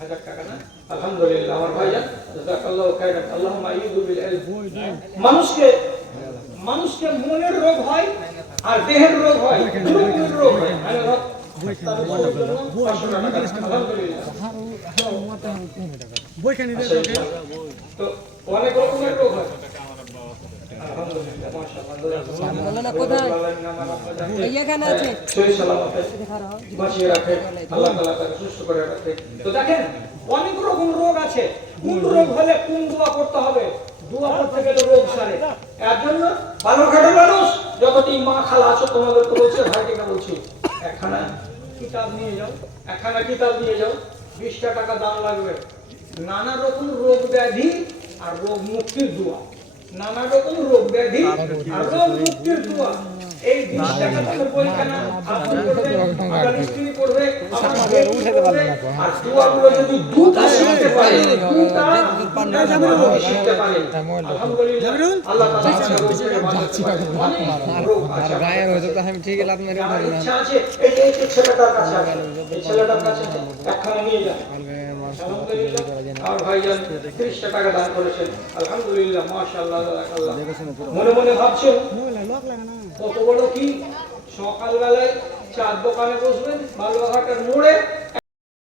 1000 টাকা না? আলহামদুলিল্লাহ আমার ভাইজান, জাযাকাল্লাহু খাইরান। আল্লাহুম্মা আইয়ুযু বিল ইলম। মানুষকে মনের রোগ হয় আর দেহের রোগ হয়, দুই রকমের রোগ হয়। তো অনেক রকমের রোগ হয়। তো দেখেন অনেক রকম রোগ আছে, কোন রোগ হলে কোন দোয়া করতে হবে, দোয়া করতে গেলে রোগ সারে। এর জন্য বালুরঘাটের মানুষ যতটি মা খালা আছো তোমাদেরকে বলছে, ভাইকে বলছি, একখানা কিতাব নিয়ে যাও, 20টা টাকা দাম লাগবে। নানা রকম রোগ ব্যাধি আর রোগ মুক্তির দোয়া, নানা রকম রোগ ব্যাধি আর রোগ মুক্তির দোয়া। এই 20 টাকা দামের বইখানা আপনি পড়বে, আপনার স্ত্রী পড়বে, আপনার ভাই পড়বে, আর দোয়াগুলো যদি দুটা শিখতে পারে, দুটা শিখতে পারে, আলহামদুলিল্লাহ আল্লাহ তাআলা আর গায়ে হয়তো আমি ঠিক লাত মেরে উঠাবো না। ইচ্ছা আছে এই ছেলেটার কাছে আছে, এই ছেলেটার কাছে একখানা নিয়ে যান। আলহামদুলিল্লাহ আর ভাইজান 30 টাকা দান করেছেন, আলহামদুলিল্লাহ মাশাআল্লাহ জাযাকাল্লাহ। মনে মনে ভাবছেন কত বড় কি, সকালবেলায় চার দোকানে বসবেন বালুরঘাটের মোড়ে,